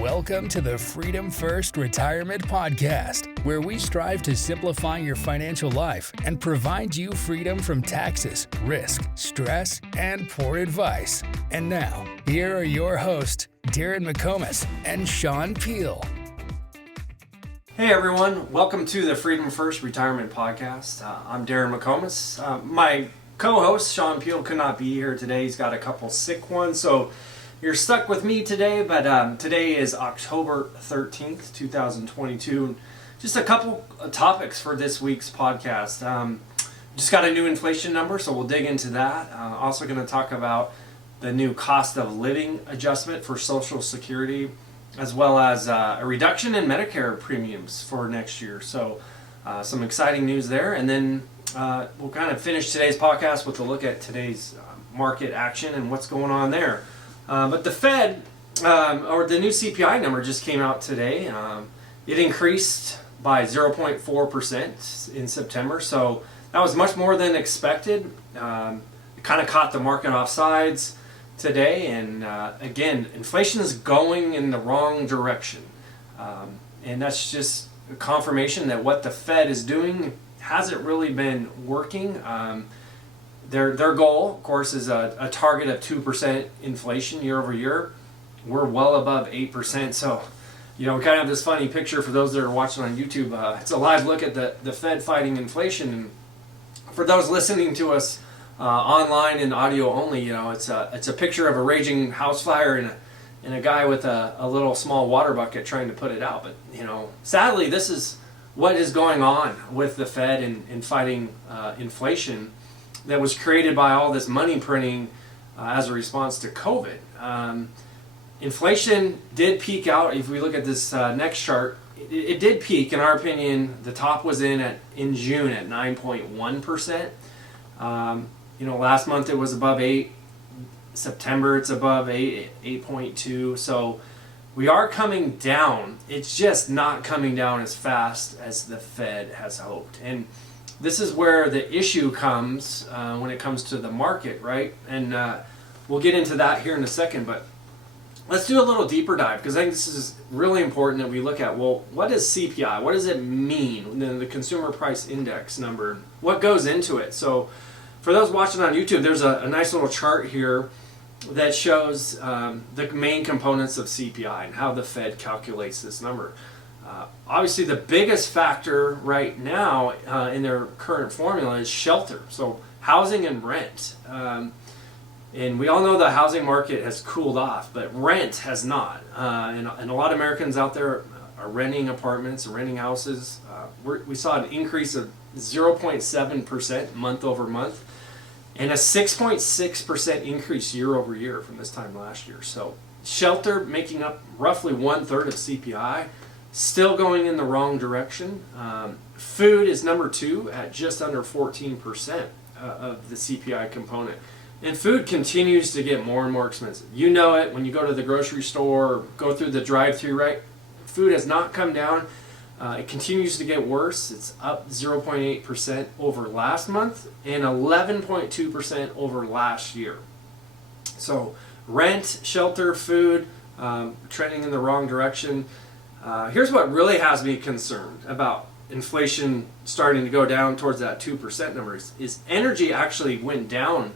Welcome to the Freedom First Retirement Podcast, where we strive to simplify your financial life and provide you freedom from taxes, risk, stress, and poor advice. And now, here are your hosts, Darrin McComas and Sean Peel. Hey everyone, welcome to the Freedom First Retirement Podcast. I'm Darrin McComas. My co-host, Sean Peel, could not be here today. He's got a couple sick ones, so you're stuck with me today, but today is October 13th, 2022. Just a couple of topics for this week's podcast. Just got a new inflation number, so we'll dig into that. Also going to talk about the new cost of living adjustment for Social Security, as well as a reduction in Medicare premiums for next year. So some exciting news there. And then we'll kind of finish today's podcast with a look at today's market action and what's going on there. But the Fed, or the new CPI number just came out today. It increased by 0.4% in September, so that was much more than expected. It kind of caught the market off sides today, and again, inflation is going in the wrong direction. And that's just a confirmation that what the Fed is doing hasn't really been working. Their goal, of course, is a target of 2% inflation year over year. We're well above 8%. So, we kind of have this funny picture for those that are watching on YouTube. It's a live look at the Fed fighting inflation. And for those listening to us online and audio only, it's a picture of a raging house fire and a guy with a little small water bucket trying to put it out. But, sadly, this is what is going on with the Fed in fighting inflation that was created by all this money printing as a response to COVID. Inflation did peak out. If we look at this next chart, it did peak. In our opinion, the top was in June at 9.1%. Last month it was above 8. September it's above 8.2. So we are coming down. It's just not coming down as fast as the Fed has hoped. And this is where the issue comes when it comes to the market, right? And we'll get into that here in a second, but let's do a little deeper dive, because I think this is really important that we look at, well, what is CPI? What does it mean? The Consumer Price Index number. What goes into it? So for those watching on YouTube, there's a nice little chart here that shows the main components of CPI and how the Fed calculates this number. Obviously, the biggest factor right now in their current formula is shelter, so housing and rent. And we all know the housing market has cooled off, but rent has not. And a lot of Americans out there are renting apartments, renting houses. We saw an increase of 0.7% month over month, and a 6.6% increase year over year from this time last year. So shelter making up roughly 1/3 of CPI. Still going in the wrong direction. Food is number 2 at just under 14% of the CPI component. And food continues to get more and more expensive. You know it when you go to the grocery store or go through the drive-thru, right? Food has not come down. It continues to get worse. It's up 0.8% over last month and 11.2% over last year. So rent, shelter, food, trending in the wrong direction. Here's what really has me concerned about inflation starting to go down towards that 2% number is energy actually went down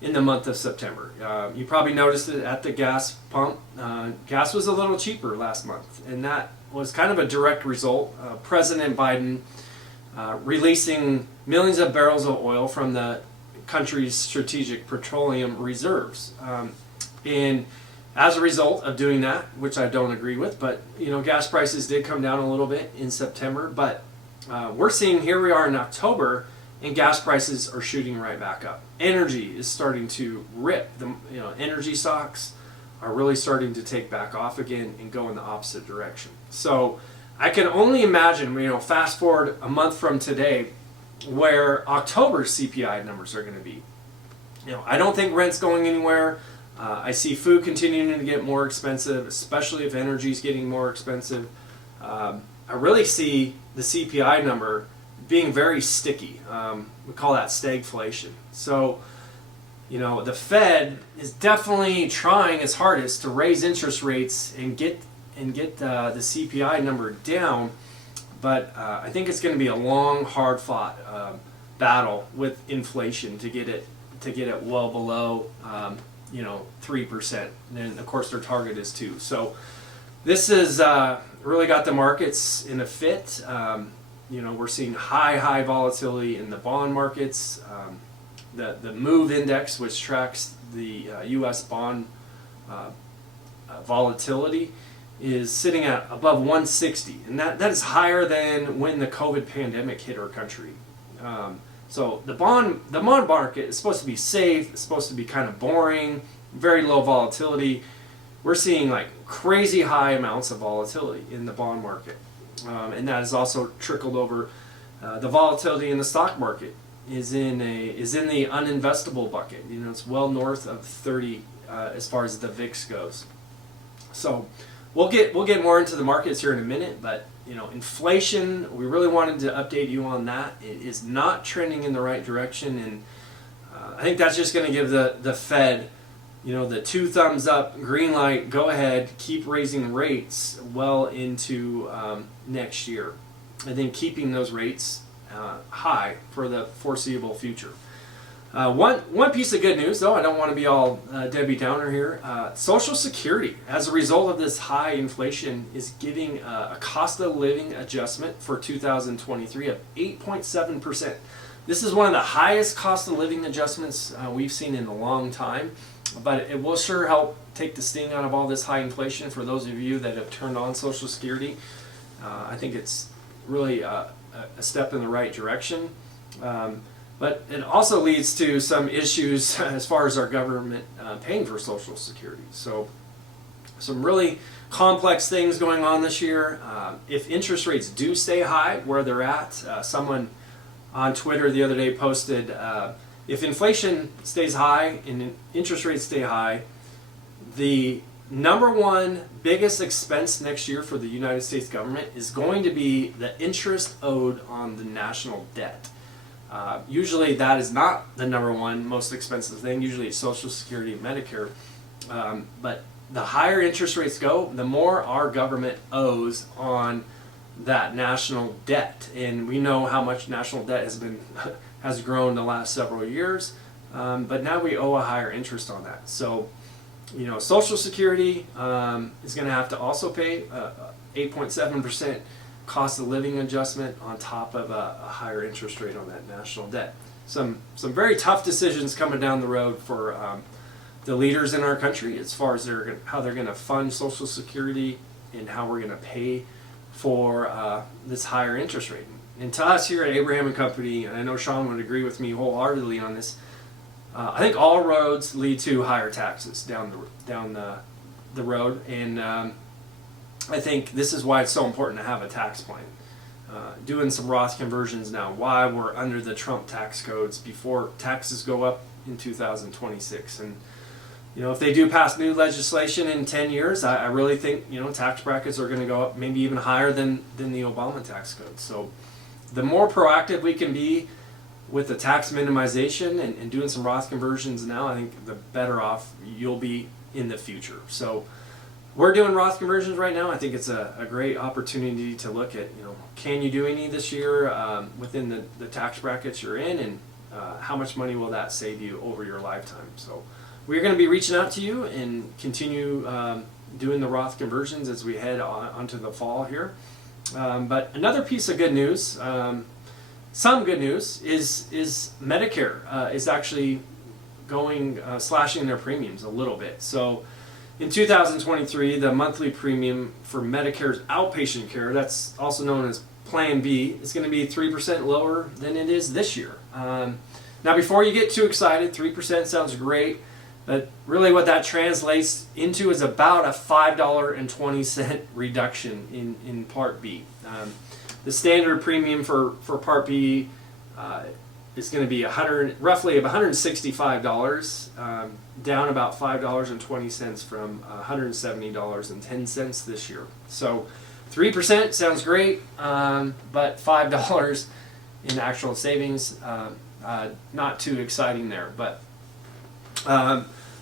in the month of September. You probably noticed it at the gas pump. Gas was a little cheaper last month, and that was kind of a direct result. President Biden releasing millions of barrels of oil from the country's strategic petroleum reserves. And as a result of doing that, which I don't agree with, but gas prices did come down a little bit in September, but we're seeing here we are in October, and gas prices are shooting right back up. Energy is starting to rip. Energy stocks are really starting to take back off again and go in the opposite direction. So I can only imagine, fast forward a month from today, where October's CPI numbers are going to be. I don't think rent's going anywhere. I see food continuing to get more expensive, especially if energy is getting more expensive. I really see the CPI number being very sticky. We call that stagflation. So, the Fed is definitely trying its hardest to raise interest rates and and get the CPI number down, but I think it's going to be a long, hard-fought battle with inflation to get it well below 3%. And of course, their target is 2%. So this has really got the markets in a fit. We're seeing high volatility in the bond markets. The MOVE index, which tracks the U.S. bond volatility, is sitting at above 160, and that is higher than when the COVID pandemic hit our country. So the bond market is supposed to be safe. It's supposed to be kind of boring, very low volatility. We're seeing like crazy high amounts of volatility in the bond market, and that has also trickled over. The volatility in the stock market is in the uninvestable bucket. It's well north of 30 as far as the VIX goes. So we'll get more into the markets here in a minute, but inflation, we really wanted to update you on that. It is not trending in the right direction, and I think that's just going to give the Fed the 2 thumbs up, green light, go ahead, keep raising rates well into next year. I think keeping those rates high for the foreseeable future. One piece of good news, though, I don't want to be all Debbie Downer here. Social Security, as a result of this high inflation, is giving a cost of living adjustment for 2023 of 8.7%. This is one of the highest cost of living adjustments we've seen in a long time, but it will sure help take the sting out of all this high inflation for those of you that have turned on Social Security. I think it's really a step in the right direction. But it also leads to some issues as far as our government paying for Social Security. So some really complex things going on this year. If interest rates do stay high where they're at, someone on Twitter the other day posted, if inflation stays high and interest rates stay high, the number one biggest expense next year for the United States government is going to be the interest owed on the national debt. Usually that is not the number one most expensive thing. Usually it's Social Security and Medicare. But the higher interest rates go, the more our government owes on that national debt. And we know how much national debt has grown the last several years. But now we owe a higher interest on that. So, Social Security is going to have to also pay 8.7% cost of living adjustment on top of a higher interest rate on that national debt. Some very tough decisions coming down the road for the leaders in our country as far as how they're going to fund Social Security and how we're going to pay for this higher interest rate. And to us here at Abraham and Company, and I know Sean would agree with me wholeheartedly on this, I think all roads lead to higher taxes down the road, and I think this is why it's so important to have a tax plan. Doing some Roth conversions now, why we're under the Trump tax codes before taxes go up in 2026. And if they do pass new legislation in 10 years, I really think tax brackets are going to go up maybe even higher than the Obama tax code. So the more proactive we can be with the tax minimization and doing some Roth conversions now, I think the better off you'll be in the future. So we're doing Roth conversions right now. I think it's a great opportunity to look at, can you do any this year within the tax brackets you're in, and how much money will that save you over your lifetime. So we're going to be reaching out to you and continue doing the Roth conversions as we head onto the fall here. But another piece of good news, some good news, is Medicare is actually slashing their premiums a little bit. So in 2023, the monthly premium for Medicare's outpatient care, that's also known as Plan B, is going to be 3% lower than it is this year. Now, before you get too excited, 3% sounds great, but really what that translates into is about a $5.20 reduction in Part B. The standard premium for Part B is going to be roughly $165, down about $5.20 from $170.10 this year. So 3% sounds great, but $5 in actual savings, not too exciting there. But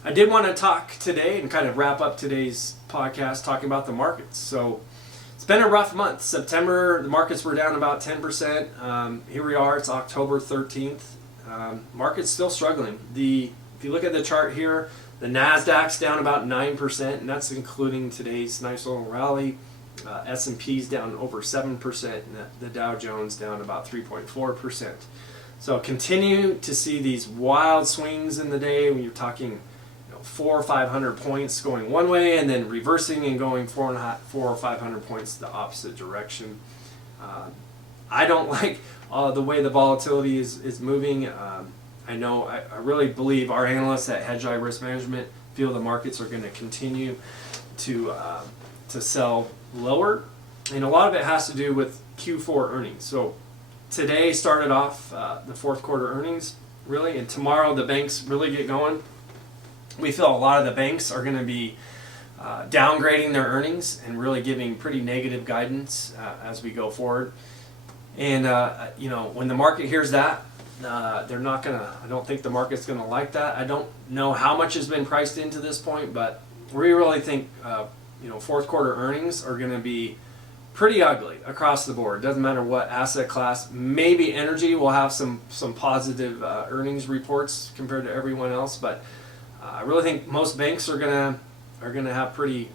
I did want to talk today and kind of wrap up today's podcast talking about the markets. So it's been a rough month. September, the markets were down about 10%. Here we are, it's October 13th. Market's still struggling. If you look at the chart here, the NASDAQ's down about 9%, and that's including today's nice little rally. S&P's down over 7%, and the Dow Jones down about 3.4%. So continue to see these wild swings in the day when you're talking 400 or 500 points going one way and then reversing and going 400 or 500 points the opposite direction. I don't like the way the volatility is moving. I really believe our analysts at Hedgeye Risk Management feel the markets are going to continue to sell lower, and a lot of it has to do with Q4 earnings. So today started off the fourth quarter earnings, really, and tomorrow the banks really get going. We feel a lot of the banks are going to be downgrading their earnings and really giving pretty negative guidance as we go forward. And when the market hears that, they're not gonna. I don't think the market's gonna like that. I don't know how much has been priced into this point, but we really think fourth quarter earnings are going to be pretty ugly across the board. Doesn't matter what asset class. Maybe energy will have some positive earnings reports compared to everyone else, but I really think most banks are gonna have pretty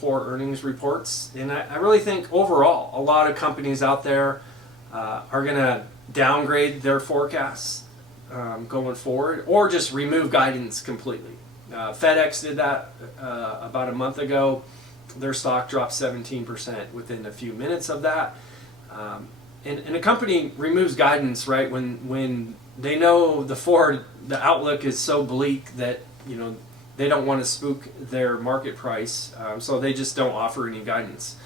poor earnings reports. And I really think overall a lot of companies out there are gonna downgrade their forecasts going forward, or just remove guidance completely. FedEx did that about a month ago. Their stock dropped 17% within a few minutes of that. And a company removes guidance right when they know the outlook is so bleak that they don't want to spook their market price, so they just don't offer any guidance.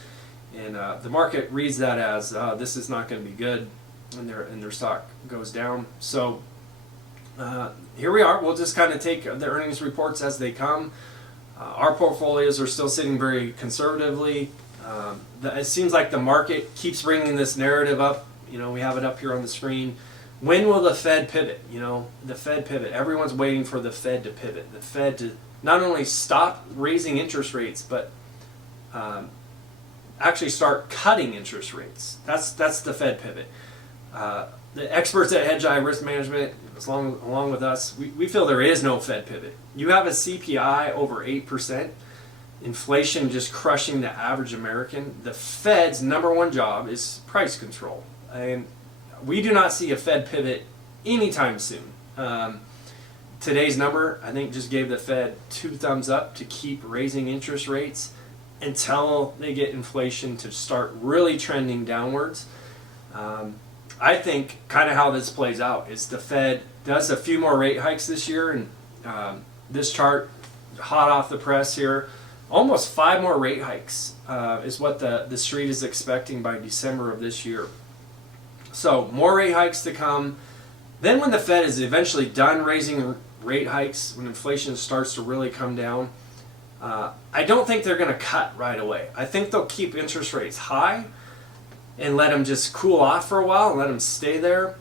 And the market reads that as this is not going to be good, and their stock goes down. So here we are. We'll just kind of take the earnings reports as they come. Our portfolios are still sitting very conservatively. It seems like the market keeps bringing this narrative up. We have it up here on the screen. When will the Fed pivot? The Fed pivot. Everyone's waiting for the Fed to pivot. The Fed to not only stop raising interest rates, but actually start cutting interest rates. That's the Fed pivot. The experts at Hedgeye Risk Management, along with us, we feel there is no Fed pivot. You have a CPI over 8%, inflation just crushing the average American. The Fed's number one job is price control, and we do not see a Fed pivot anytime soon. Today's number, I think, just gave the Fed 2 thumbs up to keep raising interest rates until they get inflation to start really trending downwards. I think kind of how this plays out is the Fed does a few more rate hikes this year, and this chart, hot off the press here, almost 5 more rate hikes is what the street is expecting by December of this year. So more rate hikes to come. Then when the Fed is eventually done raising rate hikes, when inflation starts to really come down, I don't think they're going to cut right away. I think they'll keep interest rates high and let them just cool off for a while and let them stay there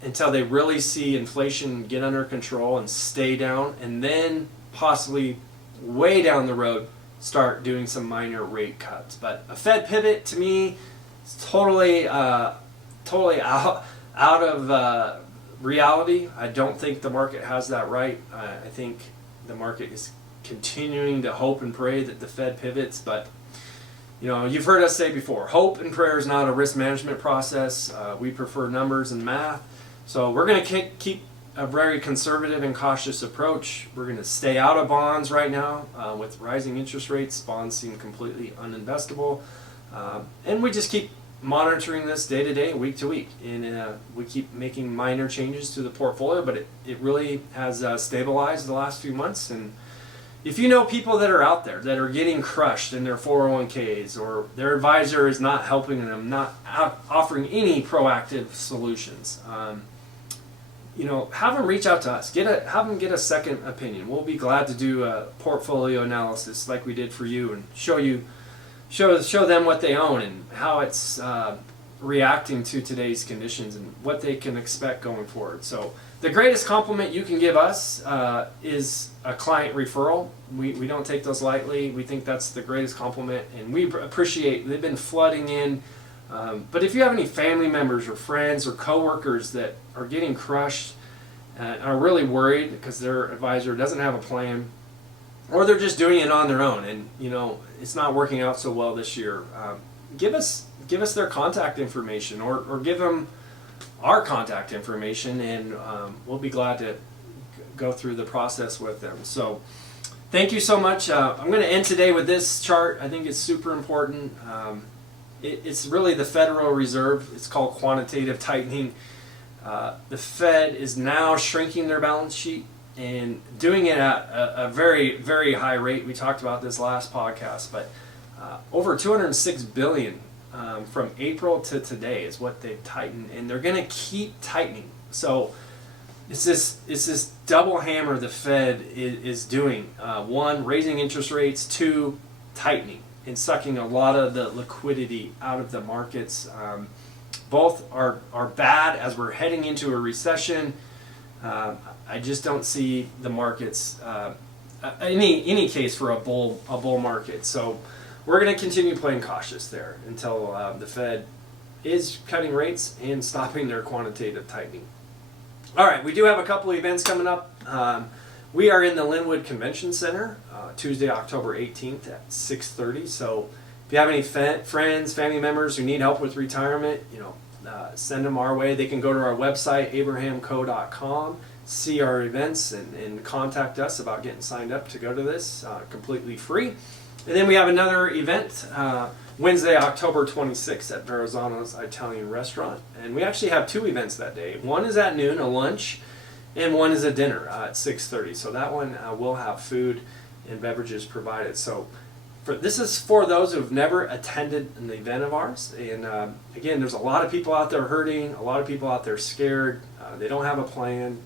until they really see inflation get under control and stay down, and then possibly way down the road start doing some minor rate cuts. But a Fed pivot to me is totally out of reality. I don't think the market has that right. I think the market is continuing to hope and pray that the Fed pivots, but you've heard us say before, hope and prayer is not a risk management process. We prefer numbers and math. So we're going to keep a very conservative and cautious approach. We're going to stay out of bonds right now. With rising interest rates, bonds seem completely uninvestable. And we just keep monitoring this day to day, week to week. And we keep making minor changes to the portfolio, but it really has stabilized the last few months. And if you know people that are out there that are getting crushed in their 401ks, or their advisor is not helping them, not offering any proactive solutions, have them reach out to us. Have them get a second opinion. We'll be glad to do a portfolio analysis like we did for you, and show them what they own and how it's reacting to today's conditions and what they can expect going forward. So the greatest compliment you can give us is a client referral. We don't take those lightly. We think that's the greatest compliment, and we appreciate, they've been flooding in. But if you have any family members or friends or coworkers that are getting crushed and are really worried because their advisor doesn't have a plan, or they're just doing it on their own and it's not working out so well this year, give us their contact information, or give them our contact information, and we'll be glad to go through the process with them. So thank you so much. I'm going to end today with this chart. I think it's super important. It's really the Federal Reserve. It's called quantitative tightening. The Fed is now shrinking their balance sheet and doing it at a very, very high rate. We talked about this last podcast, but over $206 billion from April to today is what they've tightened, and they're going to keep tightening. So it's this double hammer the Fed is doing. One, raising interest rates. Two, tightening and sucking a lot of the liquidity out of the markets. Both are bad as we're heading into a recession. I just don't see the markets any case for a bull market. So we're going to continue playing cautious there until the Fed is cutting rates and stopping their quantitative tightening. All right, we do have a couple of events coming up. We are in the Linwood Convention Center Tuesday, October 18th at 6:30. So if you have any friends, family members who need help with retirement, send them our way. They can go to our website, abrahamco.com, see our events, and contact us about getting signed up to go to this, completely free. And then we have another event Wednesday, October 26th at Verrazano's Italian Restaurant. And we actually have two events that day. One is at noon, a lunch, and one is a dinner at 6:30. So that one will have food and beverages provided. So this is for those who've never attended an event of ours. And again, there's a lot of people out there hurting, a lot of people out there scared. They don't have a plan,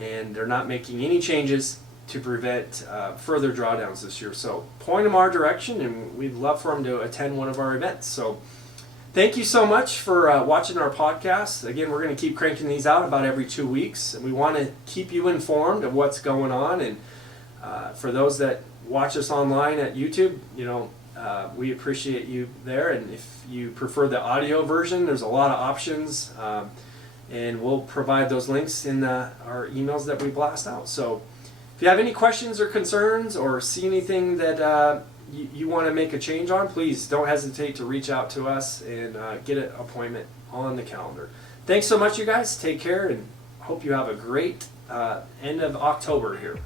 and they're not making any changes to prevent further drawdowns this year. So point them our direction, and we'd love for them to attend one of our events. So thank you so much for watching our podcast. Again, we're going to keep cranking these out about every 2 weeks, and we want to keep you informed of what's going on. And for those that watch us online at YouTube, we appreciate you there. And if you prefer the audio version, there's a lot of options, and we'll provide those links in our emails that we blast out. So if you have any questions or concerns, or see anything that you want to make a change on, please don't hesitate to reach out to us and get an appointment on the calendar. Thanks so much, you guys. Take care, and hope you have a great end of October here.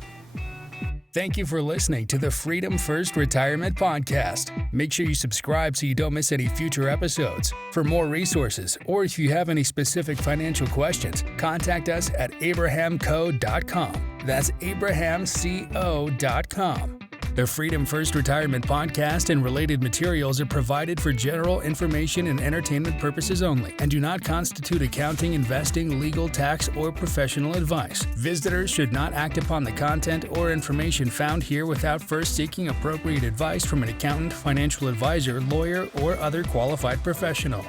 Thank you for listening to the Freedom First Retirement Podcast. Make sure you subscribe so you don't miss any future episodes. For more resources, or if you have any specific financial questions, contact us at abrahamco.com. That's abrahamco.com. The Freedom First Retirement Podcast and related materials are provided for general information and entertainment purposes only, and do not constitute accounting, investing, legal, tax, or professional advice. Visitors should not act upon the content or information found here without first seeking appropriate advice from an accountant, financial advisor, lawyer, or other qualified professional.